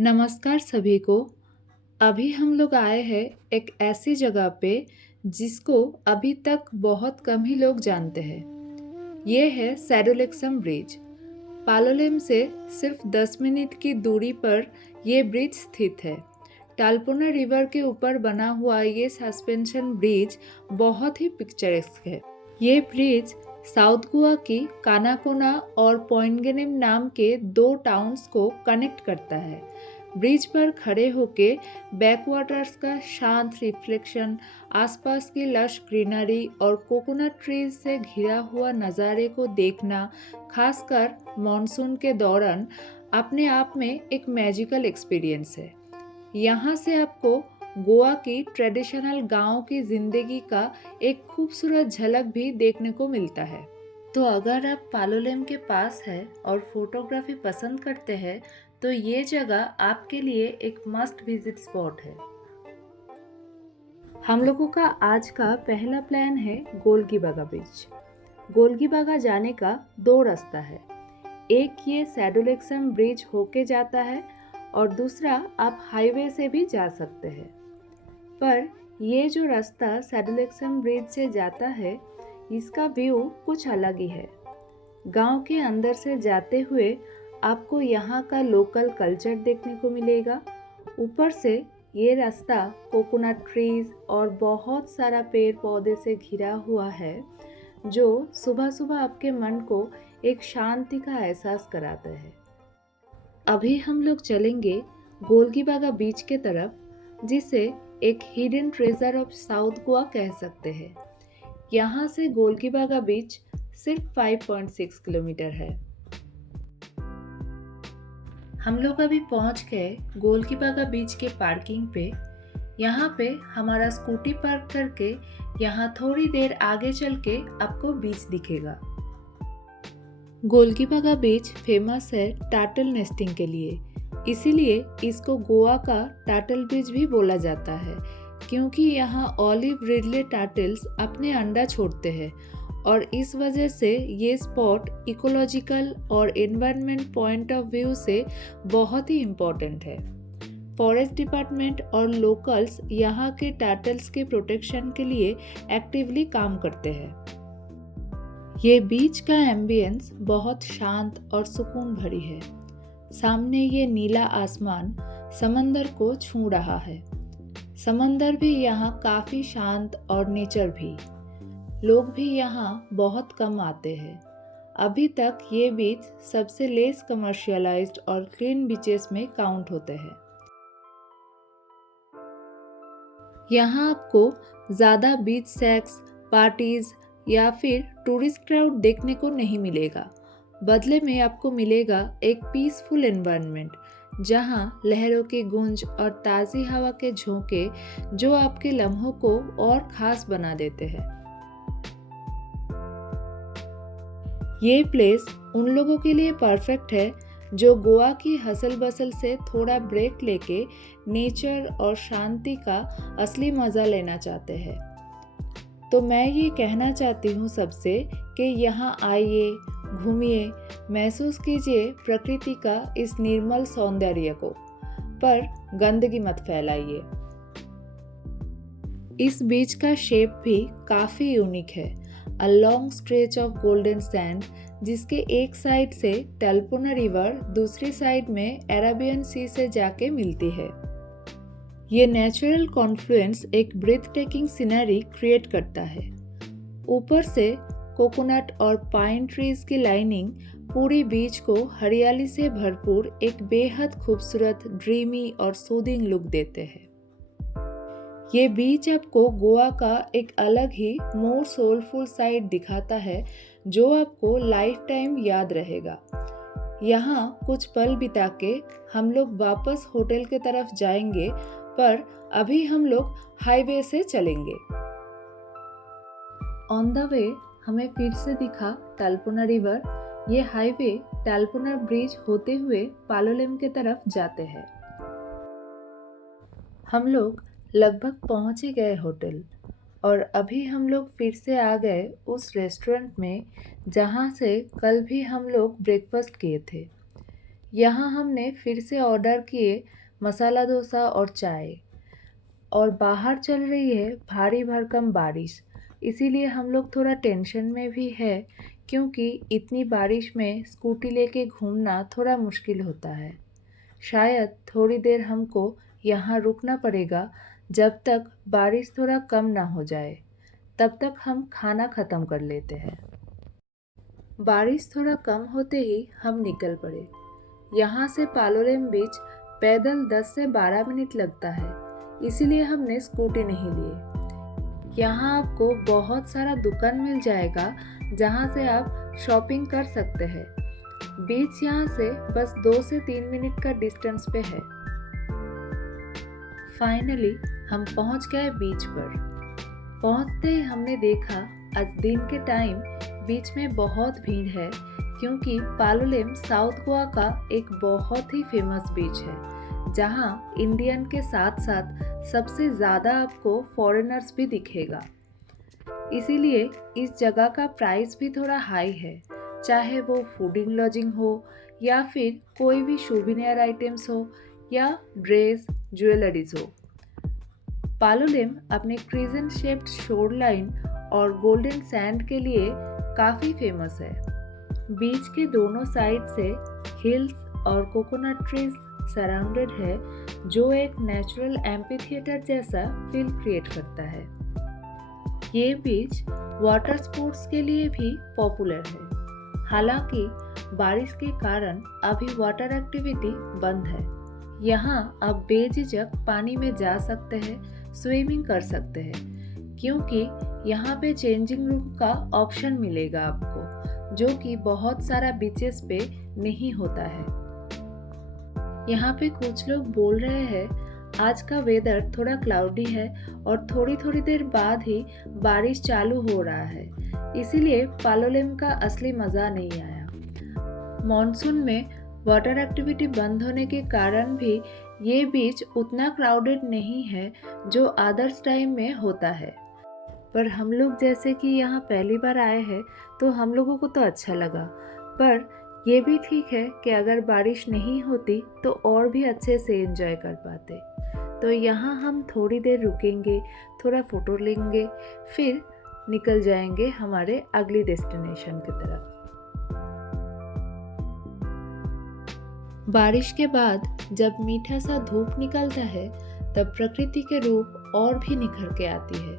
नमस्कार सभी को। अभी हम लोग आए हैं एक ऐसी जगह पे जिसको अभी तक बहुत कम ही लोग जानते हैं। ये है सैडोलेक्सम ब्रिज। पालोलेम से सिर्फ 10 मिनट की दूरी पर ये ब्रिज स्थित है। टालपोना रिवर के ऊपर बना हुआ ये सस्पेंशन ब्रिज बहुत ही पिक्चरेस्क है। ये ब्रिज साउथ गोवा की कानाकोना और पॉइंटगेनेम नाम के दो टाउन्स को कनेक्ट करता है। ब्रिज पर खड़े होके बैकवाटर्स का शांत रिफ्लेक्शन, आसपास की लश ग्रीनरी और कोकोनट ट्रीज से घिरा हुआ नज़ारे को देखना, खासकर मॉनसून के दौरान, अपने आप में एक मैजिकल एक्सपीरियंस है। यहाँ से आपको गोवा की ट्रेडिशनल गांव की जिंदगी का एक खूबसूरत झलक भी देखने को मिलता है। तो अगर आप पालोलेम के पास है और फोटोग्राफी पसंद करते हैं तो ये जगह आपके लिए एक मस्ट विजिट स्पॉट है। हम लोगों का आज का पहला प्लान है गोलगीबागा बीच। गोलगीबागा जाने का दो रास्ता है। एक ये सैडोलेक्सम ब्रिज होके जाता है और दूसरा आप हाईवे से भी जा सकते हैं। पर ये जो रास्ता सैडोलेक्सम ब्रिज से जाता है, इसका व्यू कुछ अलग ही है। गांव के अंदर से जाते हुए आपको यहाँ का लोकल कल्चर देखने को मिलेगा। ऊपर से ये रास्ता कोकोनट ट्रीज और बहुत सारा पेड़ पौधे से घिरा हुआ है, जो सुबह सुबह आपके मन को एक शांति का एहसास कराता है। अभी हम लोग चलेंगे गोलगीबागा बीच के तरफ, जिसे एक hidden treasure of south Goa कह सकते हैं। यहाँ से गोलगीबागा बीच सिर्फ 5.6 किलोमीटर है। हम लोग अभी पहुँच गए गोलगीबागा बीच के पार्किंग पे। यहाँ पे हमारा स्कूटी पार्क करके यहाँ थोड़ी देर आगे चल के आपको बीच दिखेगा। गोलगीबागा बीच फेमस है टार्टल नेस्टिंग के लिए, इसीलिए इसको गोवा का टार्टल बीच भी बोला जाता है, क्योंकि यहाँ ऑलिव रिडले टार्टल्स अपने अंडा छोड़ते हैं और इस वजह से ये स्पॉट इकोलॉजिकल और एनवायरनमेंट पॉइंट ऑफ व्यू से बहुत ही इम्पोर्टेंट है। फॉरेस्ट डिपार्टमेंट और लोकल्स यहाँ के टार्टल्स के प्रोटेक्शन के लिए एक्टिवली काम करते हैं। ये बीच का एम्बियंस बहुत शांत और सुकून भरी है। सामने ये नीला आसमान समंदर को छू रहा है। समंदर भी यहाँ काफ़ी शांत और नेचर भी। लोग भी यहाँ बहुत कम आते हैं। अभी तक ये बीच सबसे लेस कमर्शियलाइज्ड और क्लीन बीचेस में काउंट होते हैं। यहाँ आपको ज़्यादा बीच सेक्स, पार्टीज या फिर टूरिस्ट क्राउड देखने को नहीं मिलेगा। बदले में आपको मिलेगा एक पीसफुल एनवायरनमेंट, जहाँ लहरों की गूंज और ताज़ी हवा के झोंके जो आपके लम्हों को और खास बना देते हैं। ये प्लेस उन लोगों के लिए परफेक्ट है जो गोवा की हसल बसल से थोड़ा ब्रेक लेके नेचर और शांति का असली मज़ा लेना चाहते हैं। तो मैं ये कहना चाहती हूँ सबसे कि यहाँ आइए, घूमिए, महसूस कीजिए प्रकृति का इस निर्मल सौंदर्य को, पर गंदगी मत फैलाइए। इस बीच का शेप भी काफ़ी यूनिक है। A long stretch of golden sand, जिसके एक साइड से टालपोना रिवर, दूसरी साइड में अरेबियन सी से जाके मिलती है। ये नेचुरल कॉन्फ्लुएंस एक ब्रीथ टेकिंग सीनरी क्रिएट करता है। ऊपर से कोकोनट और पाइन ट्रीज की लाइनिंग पूरी बीच को हरियाली से भरपूर एक बेहद खूबसूरत, ड्रीमी और सूदिंग लुक देते हैं। ये बीच आपको गोवा का एक अलग ही मोर सोलफुल साइड दिखाता है, जो आपको लाइफ टाइम याद रहेगा। यहाँ कुछ पल बिता के हम लोग वापस होटल के तरफ जाएंगे, पर अभी हम लोग हाईवे से चलेंगे। ऑन द वे हमें फिर से दिखा टालपोना रिवर। ये हाईवे टालपोना ब्रिज होते हुए पालोलेम के तरफ जाते हैं। हम लोग लगभग पहुंच ही गए होटल, और अभी हम लोग फिर से आ गए उस रेस्टोरेंट में जहां से कल भी हम लोग ब्रेकफास्ट किए थे। यहाँ हमने फिर से ऑर्डर किए मसाला डोसा और चाय। और बाहर चल रही है भारी भरकम बारिश, इसीलिए हम लोग थोड़ा टेंशन में भी है, क्योंकि इतनी बारिश में स्कूटी लेके घूमना थोड़ा मुश्किल होता है। शायद थोड़ी देर हमको यहाँ रुकना पड़ेगा जब तक बारिश थोड़ा कम ना हो जाए। तब तक हम खाना ख़त्म कर लेते हैं। बारिश थोड़ा कम होते ही हम निकल पड़े। यहाँ से पालोलेम बीच पैदल 10 से 12 मिनट लगता है, इसीलिए हमने स्कूटी नहीं लिए। यहाँ आपको बहुत सारा दुकान मिल जाएगा जहाँ से आप शॉपिंग कर सकते हैं। बीच यहाँ से बस 2 से 3 मिनट का डिस्टेंस पे है। फाइनली हम पहुँच गए बीच पर। पहुँचते ही हमने देखा आज दिन के टाइम बीच में बहुत भीड़ है, क्योंकि पालोलेम साउथ गोवा का एक बहुत ही फेमस बीच है, जहाँ इंडियन के साथ साथ सबसे ज़्यादा आपको फॉरेनर्स भी दिखेगा। इसीलिए इस जगह का प्राइस भी थोड़ा हाई है, चाहे वो फूडिंग लॉजिंग हो या फिर कोई भी सूवेनियर आइटम्स हो या ड्रेस ज्वेलरीज हो। पालोलेम अपने क्रिसेंट शेप्ड शोर लाइन और गोल्डन सैंड के लिए काफ़ी फेमस है। बीच के दोनों साइड से हिल्स और कोकोनट ट्रीज सराउंडेड है, जो एक नेचुरल एम्फीथिएटर जैसा फील क्रिएट करता है। ये बीच वाटर स्पोर्ट्स के लिए भी पॉपुलर है। हालांकि बारिश के कारण अभी वाटर एक्टिविटी बंद है। यहाँ आप बेझिझक पानी में जा सकते हैं, स्विमिंग कर सकते हैं, क्योंकि यहाँ पे चेंजिंग रूम का ऑप्शन मिलेगा आपको, जो कि बहुत सारा बीचेस पे नहीं होता है। यहाँ पे कुछ लोग बोल रहे हैं आज का वेदर थोड़ा क्लाउडी है और थोड़ी थोड़ी देर बाद ही बारिश चालू हो रहा है, इसीलिए पालोलेम का असली मज़ा नहीं आया। मॉनसून में वाटर एक्टिविटी बंद होने के कारण भी ये बीच उतना क्राउडेड नहीं है जो अदर्स टाइम में होता है। पर हम लोग जैसे कि यहाँ पहली बार आए हैं, तो हम लोगों को तो अच्छा लगा। पर ये भी ठीक है कि अगर बारिश नहीं होती तो और भी अच्छे से एंजॉय कर पाते। तो यहाँ हम थोड़ी देर रुकेंगे, थोड़ा फ़ोटो लेंगे, फिर निकल जाएंगे हमारे अगली डेस्टिनेशन की तरफ। बारिश के बाद जब मीठा सा धूप निकलता है, तब प्रकृति के रूप और भी निखर के आती है।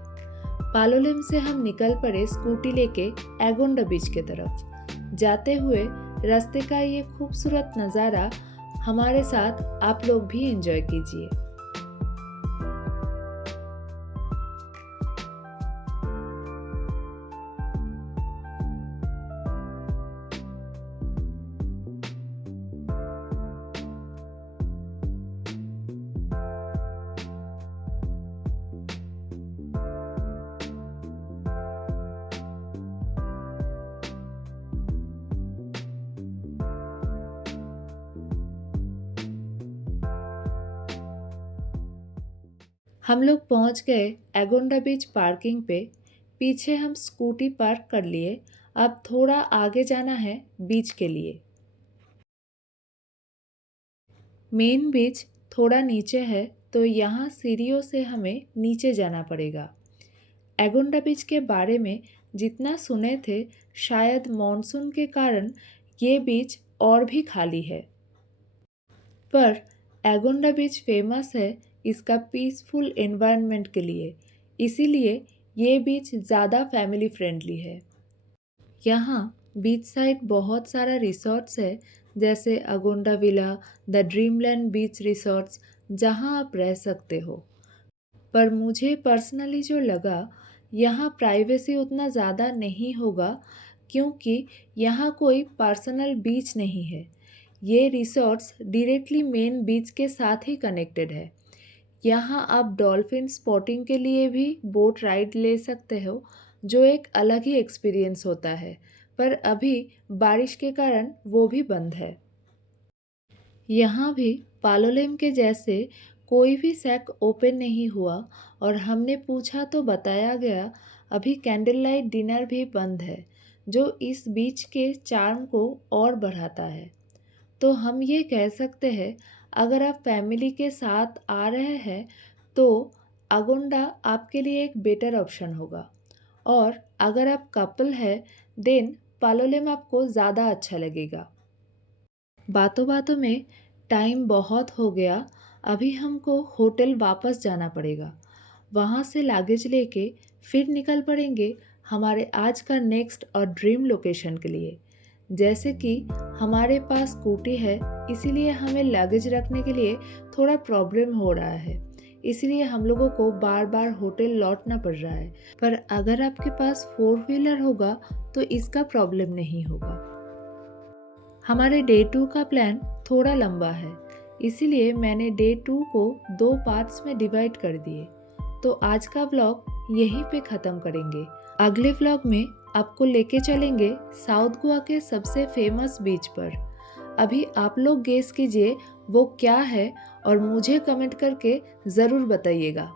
पालोलेम से हम निकल पड़े स्कूटी लेके एगोंडा बीच के तरफ। जाते हुए रास्ते का ये खूबसूरत नज़ारा हमारे साथ आप लोग भी एंजॉय कीजिए। हम लोग पहुंच गए एगोंडा बीच पार्किंग पे। पीछे हम स्कूटी पार्क कर लिए। अब थोड़ा आगे जाना है बीच के लिए। मेन बीच थोड़ा नीचे है, तो यहाँ सीढ़ियों से हमें नीचे जाना पड़ेगा। एगोंडा बीच के बारे में जितना सुने थे, शायद मॉनसून के कारण ये बीच और भी खाली है। पर एगोंडा बीच फेमस है इसका पीसफुल एनवायरनमेंट के लिए, इसीलिए ये बीच ज़्यादा फैमिली फ्रेंडली है। यहाँ बीच साइड बहुत सारा रिसॉर्ट्स है, जैसे Agonda villa, the dreamland beach resorts, जहाँ आप रह सकते हो। पर मुझे पर्सनली जो लगा, यहाँ प्राइवेसी उतना ज़्यादा नहीं होगा, क्योंकि यहाँ कोई पर्सनल बीच नहीं है। ये रिसॉर्ट्स डायरेक्टली मेन बीच के साथ ही कनेक्टेड है। यहाँ आप डॉल्फिन स्पॉटिंग के लिए भी बोट राइड ले सकते हो, जो एक अलग ही एक्सपीरियंस होता है। पर अभी बारिश के कारण वो भी बंद है। यहाँ भी पालोलेम के जैसे कोई भी सैक ओपन नहीं हुआ, और हमने पूछा तो बताया गया अभी कैंडल लाइट डिनर भी बंद है, जो इस बीच के चार्म को और बढ़ाता है। तो हम ये कह सकते हैं, अगर आप फैमिली के साथ आ रहे हैं तो अगोंडा आपके लिए एक बेटर ऑप्शन होगा। और अगर आप कपल है देन पालोलेम आपको ज़्यादा अच्छा लगेगा। बातों बातों में टाइम बहुत हो गया, अभी हमको होटल वापस जाना पड़ेगा। वहाँ से लगेज लेके फिर निकल पड़ेंगे हमारे आज का नेक्स्ट और ड्रीम लोकेशन के लिए। जैसे कि हमारे पास स्कूटी है, इसीलिए हमें लगेज रखने के लिए थोड़ा प्रॉब्लम हो रहा है, इसलिए हम लोगों को बार बार होटल लौटना पड़ रहा है। पर अगर आपके पास फोर व्हीलर होगा तो इसका प्रॉब्लम नहीं होगा। हमारे डे 2 का प्लान थोड़ा लंबा है, इसीलिए मैंने डे 2 को 2 पार्ट्स में डिवाइड कर दिए। तो आज का व्लॉग यहीं पे ख़त्म करेंगे। अगले व्लॉग में आपको लेके चलेंगे साउथ गोवा के सबसे फेमस बीच पर। अभी आप लोग गेस कीजिए वो क्या है और मुझे कमेंट करके ज़रूर बताइएगा।